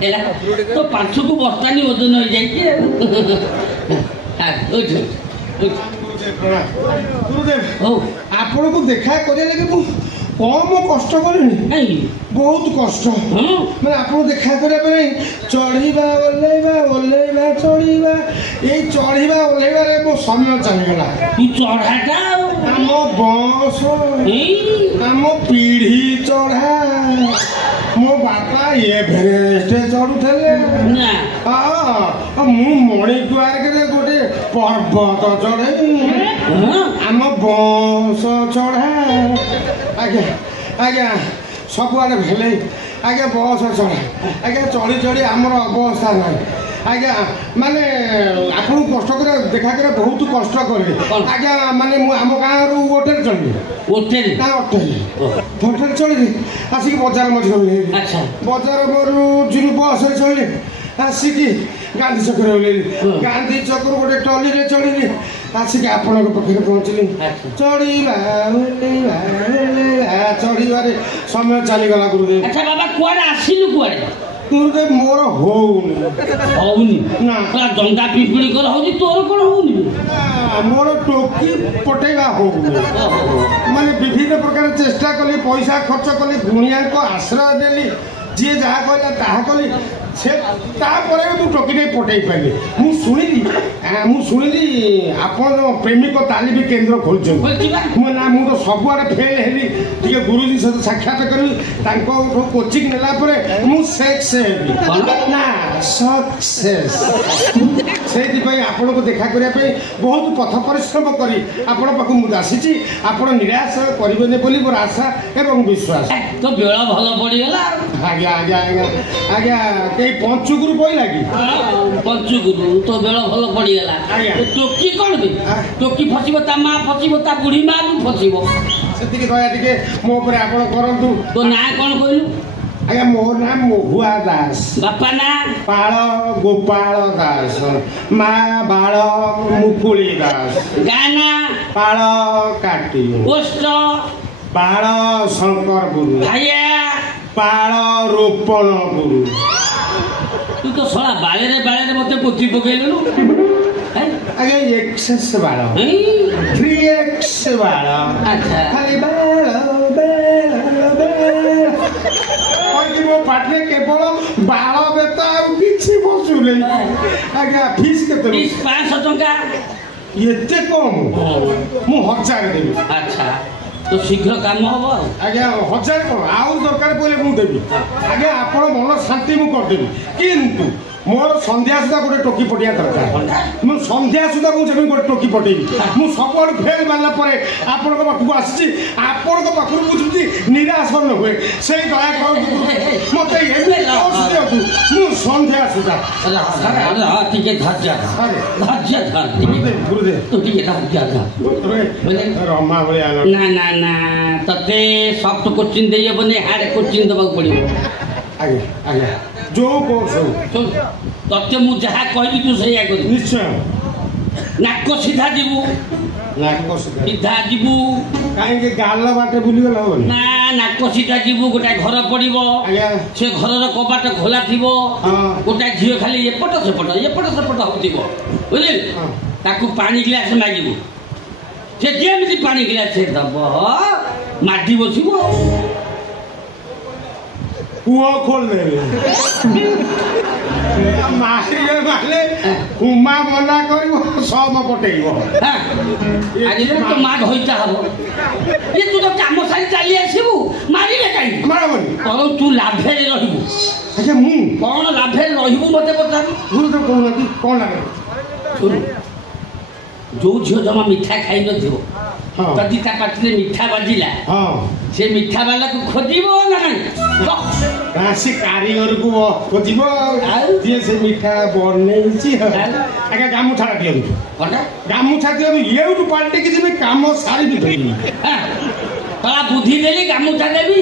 ହେଲା ତ ପାଞ୍ଚକୁ ବସ୍ତାନି ଓଜନ ହେଇଯାଇଛି ହଉ ଆପଣଙ୍କୁ ଦେଖା କରିବା ଲାଗି ମୁଁ କମ କଷ୍ଟ କରିନି ବହୁତ କଷ୍ଟ ମାନେ ଆପଣ ଦେଖା କରିବା ପାଇଁ ଚଢିବା ଓହ୍ଲେଇବା ଓହ୍ଲେଇବା ଚଢିବା ଏଇ ଚଢିବା ଓହ୍ଲେଇବାରେ ମୋ ସମୟ ଚାଲିଗଲା ଚଢାଟା ଆମ ବସ ଆମ ପିଢି ଚଢା ମୋ ବାପା ଏଭରେଷ୍ଟ ଚଢୁଥିଲେ ମୁଁ ମଣିପୁରରେ ଗୋଟେ ପର୍ବତ ଚଢେଇ ଆମ ବସ ଚଢା ଆଜ୍ଞା ଆଜ୍ଞା ସବୁଆଡ଼େ ଭେଲେଇ ଆଜ୍ଞା ବସ ଚଢା ଆଜ୍ଞା ଚଢ଼ି ଚଢ଼ି ଆମର ଅବସ୍ଥା ନାହିଁ ଆଜ୍ଞା ମାନେ ଆପଣଙ୍କୁ କଷ୍ଟ କରିବା ଦେଖା କରିବା ବହୁତ କଷ୍ଟ କରେ ଆଜ୍ଞା ମାନେ ମୁଁ ଆମ ଗାଁରୁ ହୋଟେଲ ଚଳିବି ହୋଟେଲ ଚଳିଲି ଆସିକି ବଜାର ମଝିରେ ଓହ୍ଲେଇଲି ବଜାର ମରୁ ଯିବି ବସରେ ଚଳିଲି ଆସିକି ଗାନ୍ଧୀ ଛକରେ ଓହ୍ଲେଇଲି ଗାନ୍ଧୀ ଛକରୁ ଗୋଟେ ଟଲିରେ ଚଢ଼ିଲି ଆସିକି ଆପଣଙ୍କ ପାଖରେ ପହଞ୍ଚିଲି ଚଢ଼ିବା ଓହ୍ଲେଇବା ଓହ୍ଲେଇବା ଚଢ଼ିବାରେ ସମୟ ଚାଲିଗଲା ଗୁରୁଦେବ ବାବା କୁଆଡ଼େ ଆସିଲୁ କୁଆଡ଼େ ଗୁରୁଦେବ ମୋର ହଉନି ନା ଦଣ୍ଡା ପିମ୍ପୁଡ଼ି କର ହଉଛି ତୋର କ'ଣ ହଉନି ମୋର ଟୋକି ପଠେଇବା ହଉନି ମାନେ ବିଭିନ୍ନ ପ୍ରକାର ଚେଷ୍ଟା କଲି ପଇସା ଖର୍ଚ୍ଚ କଲି ଗୁଣିଆଙ୍କ ଆଶ୍ରୟ ଦେଲି ଯିଏ ଯାହା କହିଲା ତାହା କଲି ସେ ତାପରେ ମୁଁ ଟୋକି ନେଇ ପଠେଇ ପାରିଲି ମୁଁ ଶୁଣିଲି ଆପଣ ପ୍ରେମିକ ତାଲିମ କେନ୍ଦ୍ର ଖୋଲିଛନ୍ତି ନା ମୁଁ ତ ସବୁଆଡ଼େ ଫେଲ୍ ହେଲି ଟିକେ ଗୁରୁଜୀ ସହିତ ସାକ୍ଷାତ କରିବି ତାଙ୍କ କୋଚିଂ ନେଲା ପରେ ମୁଁ ସକ୍ସେସ୍ ନା ସକ୍ସେସ୍ ସେଇଥିପାଇଁ ଆପଣଙ୍କୁ ଦେଖା କରିବା ପାଇଁ ବହୁତ ପଥ ପରିଶ୍ରମ କରି ଆପଣଙ୍କ ପାଖକୁ ମୁଁ ଆସିଛି ଆପଣ ନିରାଶ କରିବେନି ବୋଲି ମୋର ଆଶା ଏବଂ ବିଶ୍ୱାସ ତ ବେଳ ଭଲ ପଡ଼ିଗଲା ଆଜ୍ଞା ଆଜ୍ଞା ଆଜ୍ଞା ଆଜ୍ଞା କେହି ପଞ୍ଚୁଗୁରୁ କହିଲା କି ପଞ୍ଚୁଗୁରୁ ତ ବେଳ ଭଲ ପଡ଼ିଗଲା ଟୋକି କ'ଣ ବି ଟୋକି ଫସିବ ତା ମା ଫସିବ ତା ବୁଢ଼ୀ ମା ବି ଫସିବ ସେତିକି ଦୟା ଟିକେ ମୋ ଉପରେ ଆପଣ କରନ୍ତୁ ତୋ ନାଁ କ'ଣ କହିଲୁ ଆଜ୍ଞା ମୋ ନାଁ ମହୁଆ ଦାସ ବାପା ନା ପାଳ ଗୋପାଳ ଦାସ ମା ବାଳ ମୁକୁଳି ଦାସ ଗାଁ ନା ପାଳ କାଟି ପୋଷ୍ଟ ପାଳ ଶଙ୍କର ଗୁରୁ ଆଜ୍ଞା ପାଳ ରୋପଣ ଗୁରୁ ତୁ ତ ଶଳା ବାଳରେ ମତେ ପୋତି ପକେଇଲୁ ଆଜ୍ଞା ଏକ୍ସେସ୍ ବାଳ 3x ବାଳ ଖାଲି ବାଳ ମୋ ପାଟିରେ କେବଳ ବାଳ ବେତ ଆଉ କିଛି ବସୁନି ଆଜ୍ଞା ଫିସ୍ କେତେ 500 ଟଙ୍କା ଏତେ କମ୍ ମୁଁ 1000 ଦେବି ଆଚ୍ଛା ତ ଶୀଘ୍ର କାମ ହବ ଆଜ୍ଞା 1000 କ'ଣ ଆଉ ଦରକାର ପଡ଼ିଲେ ମୁଁ ଦେବି ଆଜ୍ଞା ଆପଣ ମନ ଶାନ୍ତି ମୁଁ କରିଦେବି କିନ୍ତୁ ମୋର ସନ୍ଧ୍ୟା ସୁଦ୍ଧା ଗୋଟେ ଟୋକି ପଠେଇବା ଦରକାର ମୁଁ ସନ୍ଧ୍ୟା ସୁଦ୍ଧା ମୁଁ ଯେମିତି ଗୋଟେ ଟୋକି ପଠେଇବି ମୁଁ ସବୁଆଡ଼ୁ ଫେଲ୍ ମାରିଲା ପରେ ଆପଣଙ୍କ ପାଖକୁ ଆସିଛି ଆପଣଙ୍କ ପାଖରୁ ମୁଁ ଯେମିତି ନିରାଶ ନ ହୁଏ ସେଇ ଦୟା କରନ୍ତୁ ମୋତେ ଏମିତି ଦିଅନ୍ତୁ ମୁଁ ସନ୍ଧ୍ୟା ସୁଦ୍ଧା ଟିକେ ରମା ଭଳିଆ ନା ନା ତତେ ସଫ୍ଟ କୋଚିଂ ଦେଇହେବନି ହାର୍ଡ କୋଚିଂ ଦେବାକୁ ପଡ଼ିବ ଆଜ୍ଞା ଆଜ୍ଞା ଯୋଉ କୋର୍ସ ତତେ ମୁଁ ଯାହା କହିବି ତୁ ସେଇଆ କରିବୁ ନିଶ୍ଚୟ ନାକ ସିଧା ଯିବୁ ସିଧା ଯିବୁ କାହିଁକି ଗାଲ ବାଟେ ବୁଲିଗଲା ହବନି ନା ନାକ ସିଧା ଯିବୁ ଗୋଟାଏ ଘର ପଡ଼ିବ ସେ ଘରର କବାଟ ଖୋଲା ଥିବ ଗୋଟାଏ ଝିଅ ଖାଲି ଏପଟ ସେପଟ ହଉଥିବ ବୁଝିଲୁ ତାକୁ ପାଣି ଗ୍ଲାସ ମାଗିବୁ ସେ ଯେମିତି ପାଣି ଗ୍ଲାସ ଦବ ମାଟି ବସିବ କୁଅ ଖୋଲିଦେବେ ମାରିଲେ ଉମା ମନା କରିବ ସମ ପଟେଇବ ଆଜି ତ ମା ଘଇତା ହବ ତୁ ତ କାମ ସାରି ଚାଲି ଆସିବୁ ମାରିଲେ କାହିଁକି ମାରବନି ତୁ ଲାଭରେ ରହିବୁ ଆଚ୍ଛା ମୁଁ କ'ଣ ଲାଭରେ ରହିବୁ ମତେ ପଚାରୁ କହୁନାହାନ୍ତି କ'ଣ ଲାଗେ ଯୋଉ ଝିଅ ଜମା ମିଠା ଖାଇନଥିବ ଯଦି ତା ପାଟିରେ ମିଠା ବାଜିଲା ସେ ମିଠା ବାଲାକୁ ଖୋଜିବ ନା ସେ କାରିଗରକୁ ଖୋଜିବ ଯିଏ ସେ ମିଠା ବନେଇଛି ଆଜ୍ଞା ଗାମୁଛାଟା ଦିଅନ୍ତୁ ଗାମୁଛା ଦିଅନ୍ତୁ ଏଉଠୁ ପାଲଟିକି ଯିବି କାମ ସାରିବି ତଳା ବୁଦ୍ଧି ଦେଲି ଗାମୁଛା ଦେବି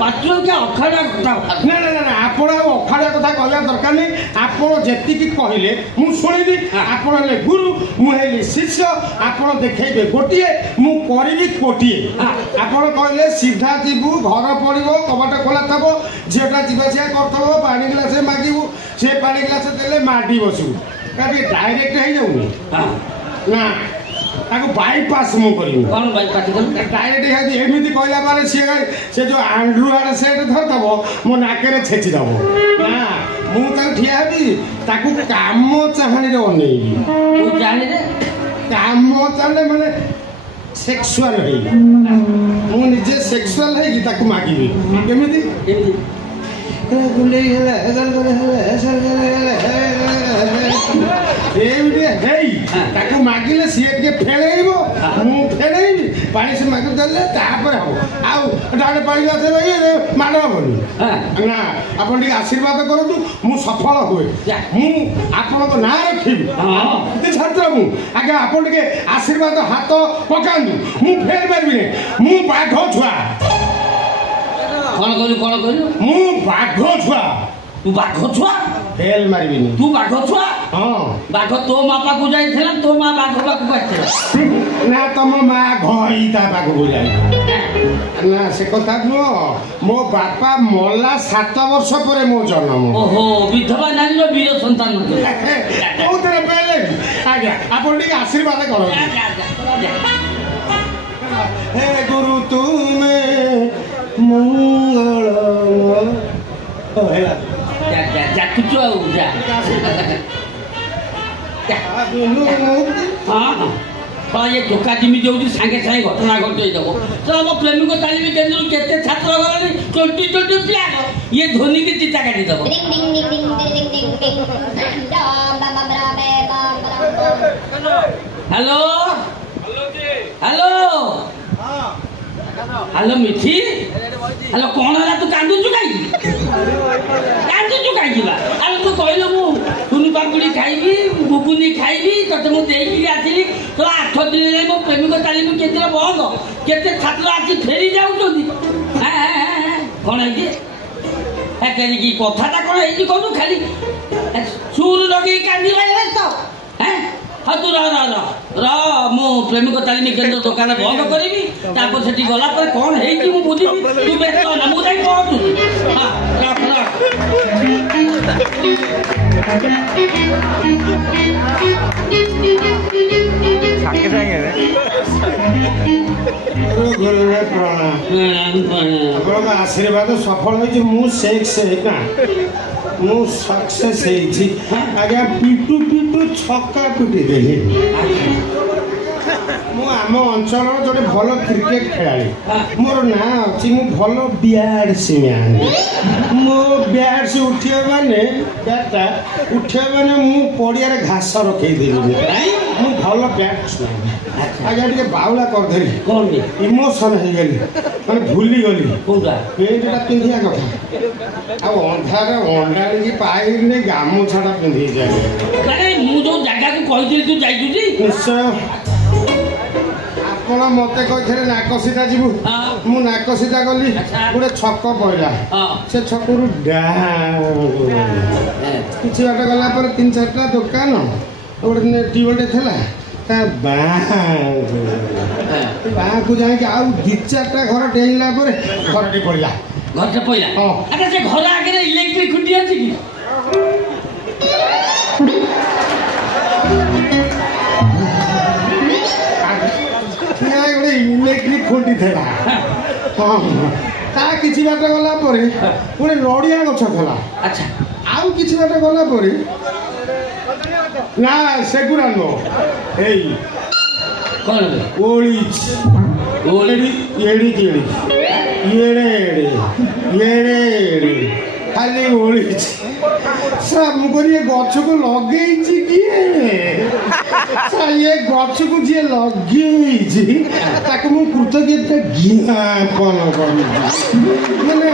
ପାତ୍ର କି ଅଖାଡ଼ା କଥା ନା ନା ନା ଆପଣ ଆଉ ଅଖାଡ଼ିଆ କଥା କହିବା ଦରକାର ନାହିଁ। ଆପଣ ଯେତିକି କହିଲେ ମୁଁ ଶୁଣିବି। ଆପଣ ହେଲେ ଗୁରୁ, ମୁଁ ହେଲି ଶିଷ୍ୟ। ଆପଣ ଦେଖେଇବେ ଗୋଟିଏ, ମୁଁ କରିବି କୋଟିଏ। ଆପଣ କହିଲେ ସିଧା ଯିବୁ, ଘର ପଡ଼ିବ, କବାଟ ଖୋଲା ଥବ, ଝିଅଟା ଯିବା ଆସିବା କରୁଥିବ, ପାଣି ଗ୍ଲାସ ମାଗିବୁ, ସେ ପାଣି ଗ୍ଲାସ ଦେଲେ ମାଡ଼ି ବସିବୁ। ଟିକେ ଡାଇରେକ୍ଟ ହେଇଯାଉନି ନା, ତାକୁ ବାଇପାସ୍ ମୁଁ କରିବି। କ'ଣ ବାଇପାସ୍ ଡାଇରେକ୍ଟ ହେଇଯାଉଛି। ଏମିତି କହିଲା ପରେ ସିଏ ସେ ଯୋଉ ଆଣ୍ଡ୍ରୁଆର ସେଟ୍ ଧରିଦବ, ମୋ ନାକରେ ଛେଚିଦବ। ନା ମୁଁ ତାକୁ ଠିଆ ହେବି, ତାକୁ କାମ ଚାହାଣୀରେ ଅନେଇବି। ଜାଣିଲେ କାମ ଚାହାଣୀରେ ମାନେ ସେକ୍ସୁଆଲ ହେଇକି, ମୁଁ ନିଜେ ସେକ୍ସୁଆଲ ହେଇକି ତାକୁ ମାଗିବି। କେମିତି ଏମିତି ହେଇ ତାକୁ ମାଗିଲେ ସିଏ ଟିକେ ଫେଳେଇବ, ମୁଁ ଫେଳେଇବି, ପାଣି ସେ ମାଗି ଦେଲେ ତାପରେ ହବ। ଆଉ ଡାଇରେକ୍ଟ ପାଣି ଗ୍ଲାସ ମାଡ଼ ହବନି ନା। ଆପଣ ଟିକେ ଆଶୀର୍ବାଦ କରନ୍ତୁ, ମୁଁ ସଫଳ ହୁଏ। ମୁଁ ଆପଣଙ୍କ ନାଁ ରଖିବି, ଛାତ୍ର ମୁଁ। ଆଜ୍ଞା ଆପଣ ଟିକେ ଆଶୀର୍ବାଦ ହାତ ପକାନ୍ତୁ, ମୁଁ ଫେରି ପାରିବିନି। ମୁଁ ବାଘ ଛୁଆ। କ'ଣ କହିଲୁ କ'ଣ କହିଲୁ? ମୁଁ ବାଘ ଛୁଆ। ତୁ ବାଘ ଛୁଆ? ଫେଲ୍ ମାରିବିନି। ତୁ ବାଘ ଛୁଆ? ହଁ। ବାଘ ତୋ ମା ପାଖକୁ ଯାଇଥିଲା, ତୋ ମା ବାଘ ପାଖକୁ ଆସିଥିଲା? ନା ତମ ମା ଘଇ ତା ପାଖକୁ ଯାଇଥିଲା। ନା ସେ କଥା ନୁହଁ। ମୋ ବାପା ମଲା 7 ବର୍ଷ ପରେ ମୋ ଜନ୍ମ। ଓହୋ, ବିଧବା ନାରୀର ବୀର ସନ୍ତାନ। କୋଉଥିରେ ପାଇଲେ? ଆଜ୍ଞା ଆପଣ ଟିକେ ଆଶୀର୍ବାଦ କରନ୍ତୁ। ହେ ଗୁରୁ ତୁମେ ମଙ୍ଗଳ ଯାକୁଛୁ ଆଉ ଯା। ହଁ ଏ ଧୋକା ଯେମିତି ହେଉଛି ସାଙ୍ଗେ ସାଙ୍ଗେ ଘଟଣା ଘଟେଇଦେବ। ତ ଆମ ପ୍ରେମିକ ତାଲିମ କେନ୍ଦ୍ରରୁ କେତେ ଛାତ୍ର ଗଲେଣି, 20 ପିଲା। ଇଏ ଧୋନିକି ଚିତା କାଟିଦେବ। ହ୍ୟାଲୋ ହ୍ୟାଲୋ ହ୍ୟାଲୋ ମିଠି। ହ୍ୟାଲୋ କ'ଣ ହେଲା? ତୁ କାନ୍ଦୁଛୁ କାହିଁକି? ବା ଆରେ ତୁ କହିଲୁ ମୁଁ ଟୁନି ପାମ୍ପୁଡ଼ି ଖାଇବି, ଘୁଗୁନି ଖାଇବି, ତତେ ମୁଁ ଦେଇକିରି ଆସିଲି। ତ 8 ଦିନ ଯାଇ ମୋ ପ୍ରେମିକ ତାଲିମ କେନ୍ଦ୍ର ବନ୍ଦ। କେତେ ଛାତ୍ର ଆସି ଫେରି ଯାଉଛନ୍ତି। କ'ଣ ହେଇଛି? କେଣିକି କଥାଟା କ'ଣ ହେଇଛି କହୁଛୁ? ଖାଲି ସୁର ଲଗେଇକି କାନ୍ଦିବା ତ। ହଁ ତୁ ର ମୁଁ ପ୍ରେମିକ ତାଲିମ କେନ୍ଦ୍ର ଦୋକାନ ବନ୍ଦ କରିବି। ତାପରେ ସେଠି ଗଲା ପରେ କ'ଣ ହେଇଛି ମୁଁ ବୁଝିବି। ତୁ ବ୍ୟସ୍ତ ନା, ମୁଁ ଯାଇ ପହଞ୍ଚୁଛି। ହଁ ରଖ ରଖ। ସାଙ୍ଗେ ସାଙ୍ଗେ ଆପଣଙ୍କ ଆଶୀର୍ବାଦ ସଫଳ ହେଇଛି। ମୁଁ ମୁଁ ସକ୍ସେସ୍ ହେଇଛି। ଆଜ୍ଞା ପିଟୁ ପିଟୁ ଛକା ପିଟି ଦେଲି। ମୁଁ ଆମ ଅଞ୍ଚଳର ଜଣେ ଭଲ କ୍ରିକେଟ ଖେଳାଳି। ମୋର ନାଁ ଅଛି, ମୁଁ ଭଲ ବ୍ୟାଟ୍ସମ୍ୟାନ୍। ମୋ ବ୍ୟାଟ୍ସ ଉଠିବ ମାନେ ମୁଁ ପଡ଼ିଆରେ ଘାସ ରଖେଇଦେବି। ମୁଁ ଭଲ ବ୍ୟାଟ୍ସମ୍ୟାନ୍। ଆଜ୍ଞା ଟିକେ ବାଉଳା କରିଦେଲି। କ'ଣ ଇମୋସନ୍ ହେଇଗଲି, ମାନେ ଭୁଲିଗଲି କୋଉଟା ପେଣ୍ଟଟା ପିନ୍ଧିବା କଥା। ଆଉ ଅନ୍ଧାରେ ଅଣ୍ଡାଳିକି ପାଇନି ଗାମୁଛାଟା ପିନ୍ଧିକି ଯାଏ। ମୁଁ ଯୋଉ ଜାଗାକୁ କହିଥିଲି ତୁ ଯାଇଛୁ? ନିଶ୍ଚୟ। ଆପଣ ମତେ କହିଥିଲେ ନାକସିଧା ଯିବୁ, ମୁଁ ନାକସିଧା ଗଲି। ଗୋଟେ ଛକ ପଇଲା, ସେ ଛକରୁ କିଛି ବାଟ ଗଲା ପରେ 3-4ଟା ଦୋକାନ, ଗୋଟେ ଟ୍ୟୁବଲଟେ ଥିଲା। ତା ବାଁକୁ ଯାଇକି ଆଉ 2-4ଟା ଘର ଡେଇଁଲା ପରେ ଘରଟି ପଡ଼ିଲା। ଘରଟେ ପଇଲା? ଆଚ୍ଛା ସେ ଘର ଆଗରେ ଇଲେକ୍ଟ୍ରିକ୍ ଖୁଣ୍ଟି ଅଛି କି? ଗୋଟେ ଇଲେକ୍ଟ୍ରିକ୍ ଖୁଣ୍ଟି ଥିଲା। ତା କିଛି ବାଟ ଗଲା ପରେ ଗୋଟେ ନଡ଼ିଆ ଗଛ ଥିଲା। ଆଚ୍ଛା ଆଉ କିଛି ବାଟ ଗଲା ପରେ ନା ସେଗୁଡ଼ା ନୁହଁ, ଏଇ କ'ଣ ଏଡେ ଖାଲି ଓଳିଛି। ମୁଁ କହିଲି ଏ ଗଛକୁ ଲଗେଇଛି କିଏ? ଏ ଗଛକୁ ଯିଏ ଲଗେଇଛି ତାକୁ ମୁଁ କୃତଜ୍ଞତା ଜ୍ଞାପନ କରୁଛି। ମାନେ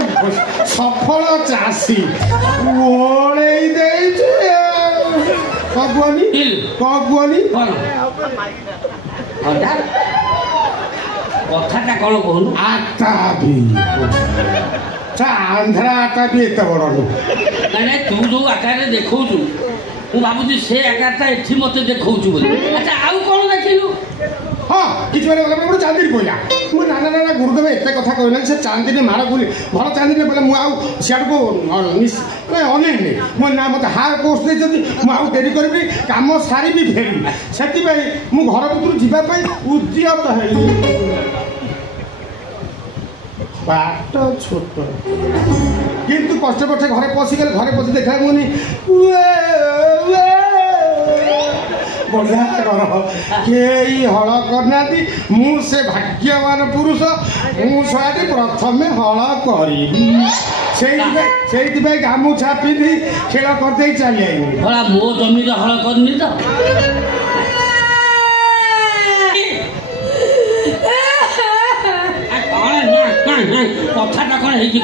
ସଫଳ ଚାଷୀ ଓଳେଇ ଦେଇଛି। କ'ଣ କୁହନି? କଥାଟା କ'ଣ କହୁନୁ? आंध्राटा भी एत बड़ नहीं तू जो आकार देखौ ମୁଁ ଭାବୁଛି ସେ ଆକାରଟା ଏଠି ମତେ ଦେଖଉଛୁ ବୋଲି। ଆଚ୍ଛା ଆଉ କ'ଣ ଦେଖିଲୁ? ହଁ କିଛି ମାନେ ଗଲା ଗୋଟେ ଚାନ୍ଦିନୀ ପଇଲା। ମୁଁ ନାନା ନାନା ଗୁରୁଦେବ ଏତେ କଥା କହିଲେ ସେ ଚାନ୍ଦିନୀ ମାର ବୋଲି ଭଲ ଚାନ୍ଦିନୀ ପଇଲା। ମୁଁ ଆଉ ସିଆଡ଼କୁ ଅନେଇନି। ମୁଁ ନା ମୋତେ ହାର୍ ପୋଷ୍ଟ ଦେଇଛନ୍ତି ମୁଁ ଆଉ ଡେରି କରିବି କାମ ସାରିବି ଫେରିବି। ସେଥିପାଇଁ ମୁଁ ଘର ଭିତରୁ ଯିବା ପାଇଁ ଉଦ୍ୟତ ହେଲି। ବାଟ ଛୋଟ କିନ୍ତୁ କଷ୍ଟ କଷ୍ଟ ଘରେ ପଶିଗଲେ ଘରେ ପଶି ଦେଖିଲା ମୁନି ବଢ଼ିଆ କର କେହି ହଳ କରିନାହାନ୍ତି। ମୁଁ ସେ ଭାଗ୍ୟବାନ ପୁରୁଷ ମୁଁ ସେଠି ପ୍ରଥମେ ହଳ କରିବି। ସେଇଥିପାଇଁ ଗାମୁଛା ପିନ୍ଧି ଖେଳ କରିଦେଇ ଚାଲି ଆଇଲି। ମୋ ଜମିରେ ହଳ କରିନି ତ କଥାଟା କ'ଣ ହେଇଛି?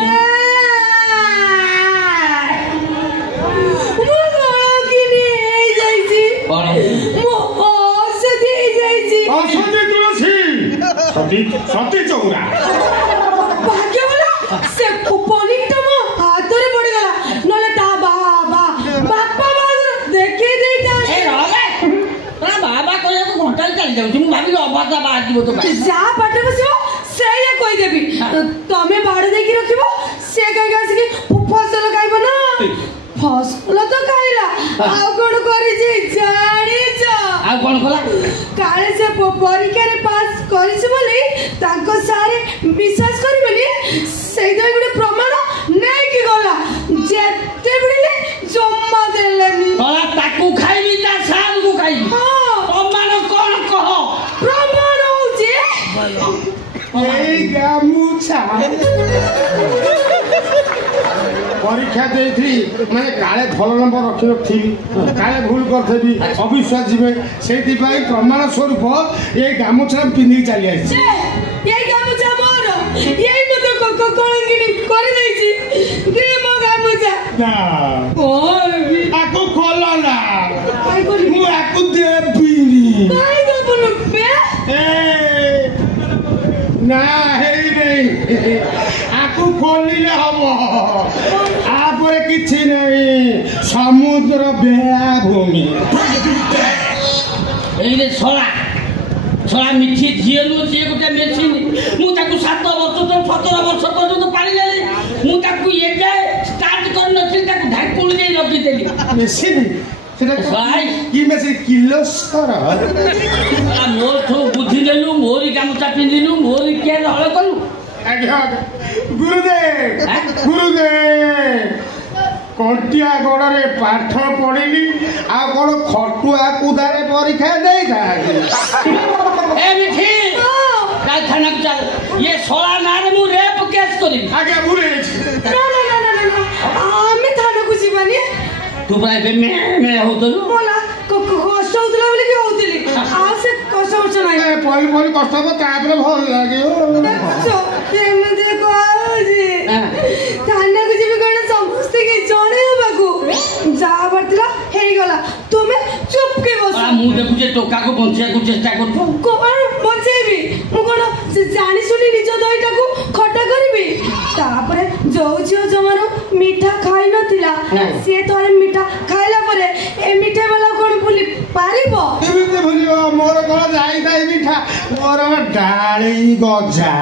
ସତୀ ଚଉରା ସେ ପନିକିଟା ମୋ ହାତରେ ପଡ଼ିଗଲା ନହେଲେ ତା ବାପା ଦେଖେଇ ଦେଇଥାନ୍ତି। ବାବା କହିବାକୁ ଘଣ୍ଟାରେ ଚାଲି ଯାଉଛି ମୁଁ ଭାବିଲି ଅବାଧା ବାହାରିଯିବ ତ ଯାହା ପାଟିରେ ବସିବ ସେଇଆ କହିଦେବି। ତମେ ବାଡ଼ ଦେଇକି ରଖିବ ସେ କାହିଁକି ଆସିକି ଫସଲ ଖାଇବ ନା। ଫସଲ ତ ଖାଇଲା ଆଉ କ'ଣ କରିଛି ଜାଣିଛ? ଆଉ କ'ଣ କଲା? କାଳେ ସେ ପରୀକ୍ଷାରେ ପାସ୍ କରିଛି ବୋଲି ତାଙ୍କ ସାରେ ବିଶ୍ୱାସ କରିବେନି ସେଇଥିପାଇଁ ଗୋଟେ ପ୍ରମାଣ ନେଇକି ଗଲା। ଯେତେ ବିଳିଲେ ଜମା ଦେଲେନି। ତାକୁ ଖାଇବି ତା ସାରକୁ ଖାଇବି। ପ୍ରମାଣ କ'ଣ କହ? ପ୍ରମାଣ ହଉଛି ଏଇ ଗାମୁଛା ପରୀକ୍ଷା ଦେଇଥିଲି ମାନେ କାଳେ ଭଲ ନମ୍ବର ରଖିନଥିବି କାଳେ ଭୁଲ କରିଥିବି ଅବିଶ୍ୱାସ ଯିବେ ସେଇଥିପାଇଁ ପ୍ରମାଣ ସ୍ୱରୂପ ଏଇ ଗାମୁଛା ପିନ୍ଧିକି ଚାଲି ଆସିଛି। ଏଇ ଗାମୁଛା ମୋର ଏଇ ମତେ କଳଙ୍କିଣୀ କରିଦେଇଛି। ଦେ ମୋ ଗାମୁଛା। ଆକୁ ଖୋଲ ନା ମୁଁ ଆକୁ ଦେବିନି। ନା ହେଇନେଇ ଆକୁ ଖୋଲିଲେ ହବ। ଆପରେ କିଛି ନାହିଁ ସମୁଦ୍ର ବେଳାଭୂମି। ଏଇରେ ଛଳା ମିଠି ଝିଅ ନୁହଁ ସିଏ ଗୋଟେ ମେସିନ୍। ମୁଁ ତାକୁ 7 ବର୍ଷ 17 ବର୍ଷ ପର୍ଯ୍ୟନ୍ତ ପାଳିଦେଲି। ମୁଁ ତାକୁ ଏଯାଏ ଷ୍ଟାର୍ଟ କରିନଥିଲି ତାକୁ ଢାଙ୍କୁଣି ଦେଇ ରଖିଦେଲି। ମେସିନ୍ ସେଟା କି ମେସିନ୍ କିଲୋସ୍କର ମୋଠୁ ବୁଝି ନେଲୁ ମୋରି ଗାମୁଛା ପିନ୍ଧିଲୁ ମୋରି କିଆରେ ହଳ କଲୁ। ଆଜ୍ଞା ଗୁରୁଦେବ କଣ୍ଟିଆ ଗୋଡ଼ରେ ପାଠ ପଢ଼ିଲି ଆଉ କ'ଣ ଖଟୁଆ କୁଦାରେ ପରୀକ୍ଷା ଦେଇଥାନ୍ତି। ଥାନାକୁ ଚାଲ ଇଏ ଶଳା ନାଁରେ ମୁଁ ରେପ୍ କେସ୍ କରିବି। ଆଜ୍ଞା ଆମେ ଥାନାକୁ ଯିବାନି। ତୁ ପ୍ରାୟ ଏବେ ହଉଥିଲୁ କଷ୍ଟ ହଉଥିଲା ବୋଲି କି ହଉଥିଲି ଆଉ ସେ କଷ୍ଟ ନାହିଁ। ପରି କଷ୍ଟ ହବ ତାପରେ ଭଲ ଲାଗିବ। ଏମିତି କହୁଛି ଥାନାକୁ ଯିବି କ'ଣ ସମସ୍ତେ ଜଣେଇବାକୁ ଯାହା ବାହାରିଥିଲା ହେଇଗଲା। ତୁମେ ଚୁପକେ ବସ। ମୁଁ ଦେଖୁଛି ଟୋକାକୁ ବଞ୍ଚେଇବାକୁ ଚେଷ୍ଟା କରୁଛୁ। କ'ଣ ବଞ୍ଚେଇବି? ମୁଁ କ'ଣ ଜାଣି ଶୁଣି ନିଜ ଦହିଟାକୁ ଖଟା କରିବି? ତାପରେ ଯୋଉ ଝିଅ ଜମାରୁ ମିଠା ଖାଇ ନଥିଲା ସିଏ ଥରେ ମିଠା ଖାଇଲା ପରେ ଏ ମିଠା ବାଲା କ'ଣ ଭୁଲି ପାରିବ? କେମିତି ଭୁଲିବ? ମୋର କ'ଣ ଯାଇଥାଏ ମିଠା ମୋର ଡାଳି ଗଜା।